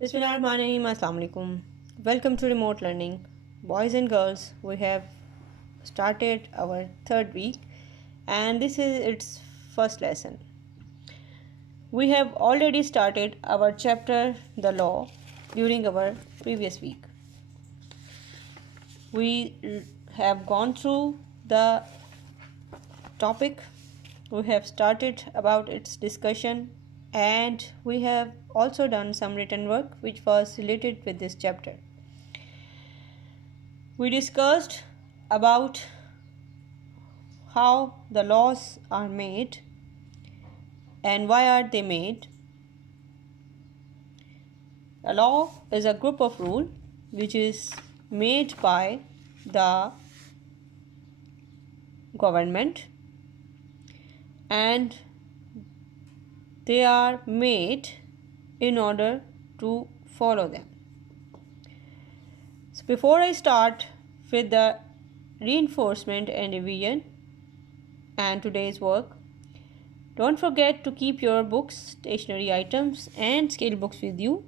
Bismillahirrahmanirrahim. Assalamu alaikum. Welcome to remote learning. Boys and girls, we have started our third week and this is its first lesson. We have already started our chapter The Law during our previous week. We have gone through the topic, we have started about its discussion, and we have also done some written work which was related with this chapter. We discussed about how the laws are made and why are they made. A law is a group of rules which is made by the government, and they are made in order to follow them. So before I start with the reinforcement and revision and today's work, don't forget to keep your books, stationery items and scale books with you,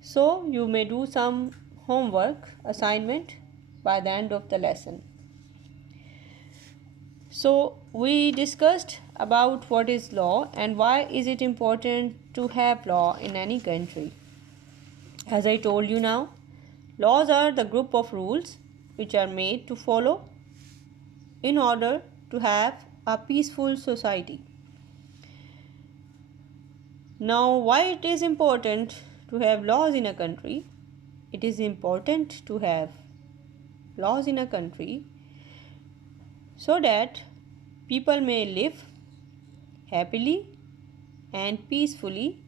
so you may do some homework assignment by the end of the lesson. So we discussed about what is law and why is it important to have law in any country. As I told you now, laws are the group of rules which are made to follow in order to have a peaceful society. Now, why it is important to have laws in a country? It is important to have laws in a country so that people may live happily and peacefully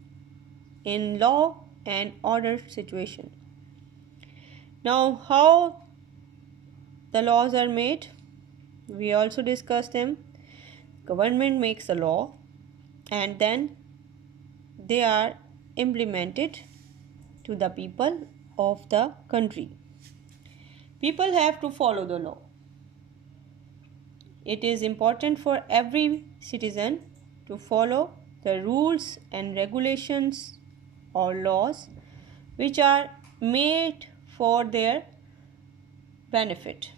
in law and order situation. Now, how the laws are made? We also discussed them. Government makes a law and then they are implemented to the people of the country. People have to follow the law. It is important for every citizen to follow the rules and regulations or laws which are made for their benefit.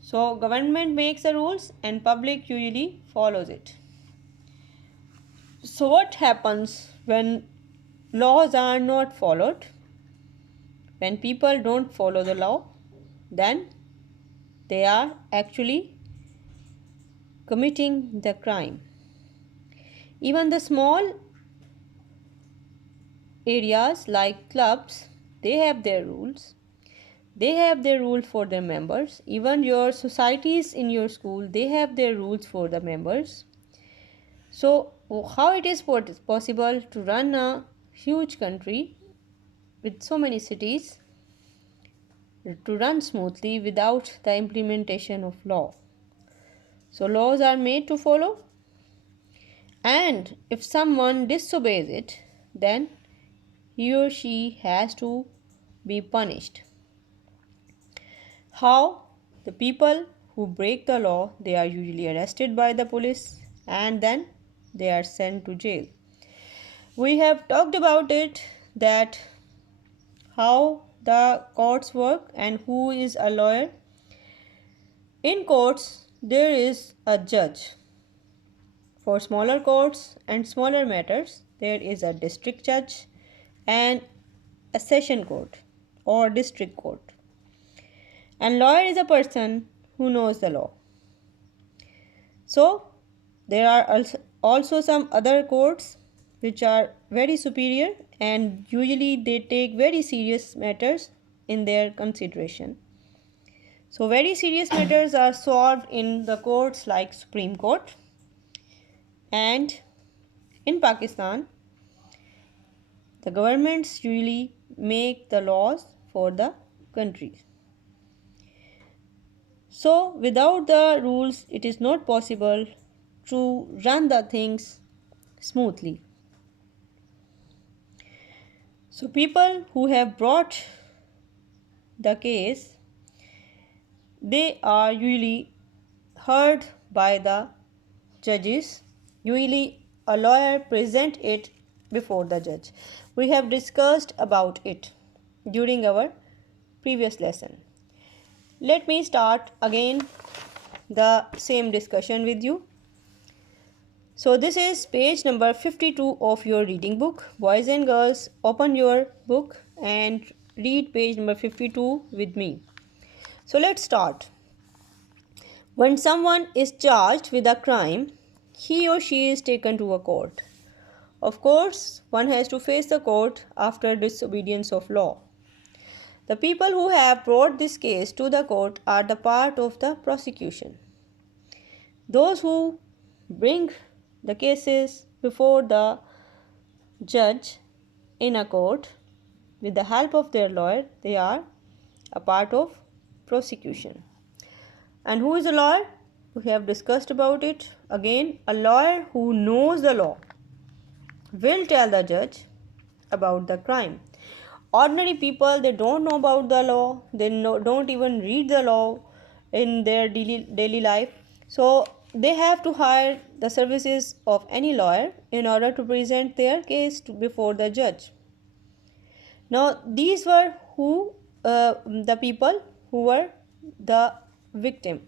So government makes the rules and public usually follows it. So what happens when laws are not followed? When people don't follow the law, then they are actually committing the crime. Even the small areas like clubs, they have their rules. They have their rules for their members. Even your societies in your school, they have their rules for the members. So how it is possible to run a huge country with so many cities to run smoothly without the implementation of law? So laws are made to follow, and if someone disobeys it, then he or she has to be punished. How? The people who break the law, they are usually arrested by the police and then they are sent to jail. We have talked about it, that how the courts work and who is a lawyer. In courts, there is a judge. For smaller courts and smaller matters, there is a district judge and a session court or district court. And lawyer is a person who knows the law. So there are also some other courts which are very superior and usually they take very serious matters in their consideration. So very serious matters are solved in the courts like Supreme Court. And in Pakistan, the governments usually make the laws for the country. So without the rules, it is not possible to run the things smoothly. So people who have brought the case, they are usually heard by the judges. Usually a lawyer presents it before the judge. We have discussed about it during our previous lesson. Let me start again the same discussion with you. So this is page number 52 of your reading book. Boys and girls, open your book and read page number 52 with me. So let's start. When someone is charged with a crime, he or she is taken to a court. Of course, one has to face the court after disobedience of law. The people who have brought this case to the court are the part of the prosecution. Those who bring the cases before the judge in a court with the help of their lawyer, they are a part of prosecution. And who is a lawyer? We have discussed about it. Again, a lawyer who knows the law will tell the judge about the crime. Ordinary people, they don't know about the law, they don't even read the law in their daily life. So they have to hire the services of any lawyer in order to present their case before the judge. Now these were the people who were the victim.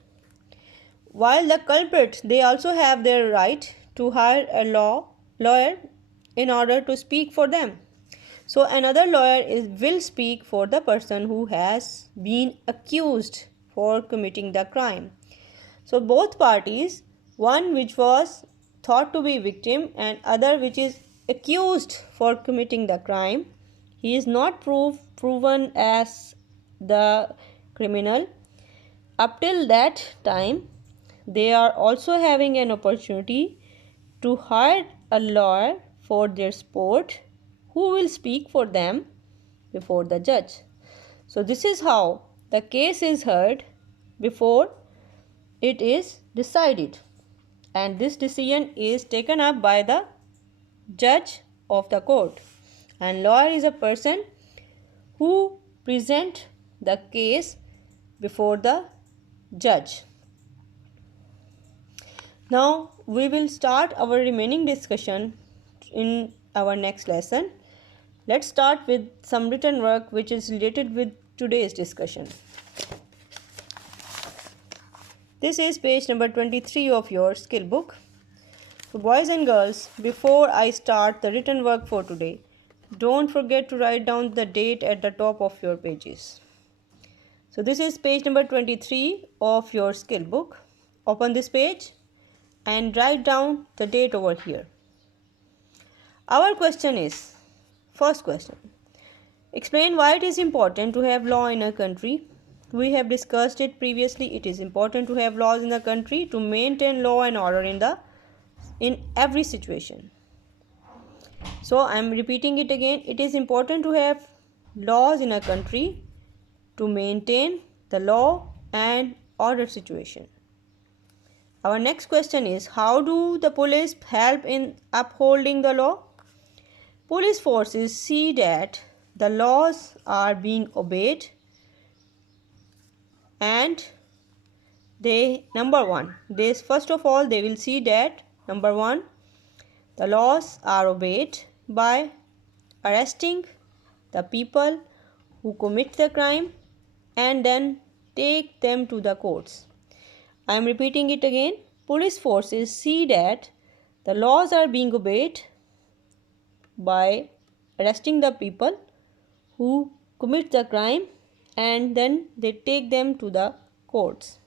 While the culprit, they also have their right to hire a lawyer in order to speak for them. So another lawyer will speak for the person who has been accused for committing the crime. So both parties, one which was thought to be victim and other which is accused for committing the crime, he is not proven as the criminal. Up till that time, they are also having an opportunity to hire a lawyer for their support who will speak for them before the judge. So this is how the case is heard before it is decided, and this decision is taken up by the judge of the court, and lawyer is a person who present the case before the judge. Now we will start our remaining discussion in our next lesson. Let's start with some written work which is related with today's discussion. This is page number 23 of your skill book. So boys and girls, before I start the written work for today, don't forget to write down the date at the top of your pages. So this is page number 23 of your skill book. Open this page and write down the date over here. Our question is, first question, explain why it is important to have law in a country. We have discussed it previously. It is important to have laws in the country to maintain law and order in every situation. So I am repeating it again. It is important to have laws in a country to maintain the law and order situation. Our next question is, how do the police help in upholding the law? Police forces see that the laws are being obeyed, and first of all they will see that number one, the laws are obeyed by arresting the people who commit the crime and then take them to the courts. I am repeating it again. Police forces see that the laws are being obeyed by arresting the people who commit the crime and then they take them to the courts.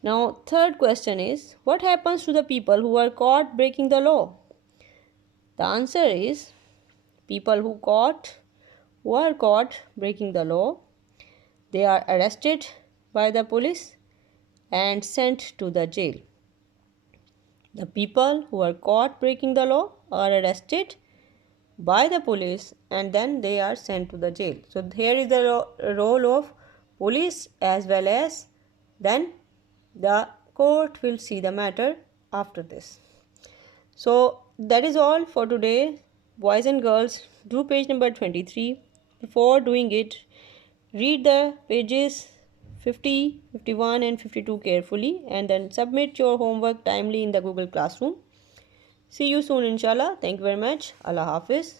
Now third question is, what happens to the people who are caught breaking the law? The answer is, people who are caught breaking the law, they are arrested by the police and sent to the jail. The people who are caught breaking the law are arrested by the police and then they are sent to the jail. So here is the role of police, as well as then the court will see the matter after this. So that is all for today. Boys and girls, do page number 23. Before doing it, read the pages 50, 51 and 52 carefully and then submit your homework timely in the Google Classroom. See you soon inshallah. Thank you very much. Allah Hafiz.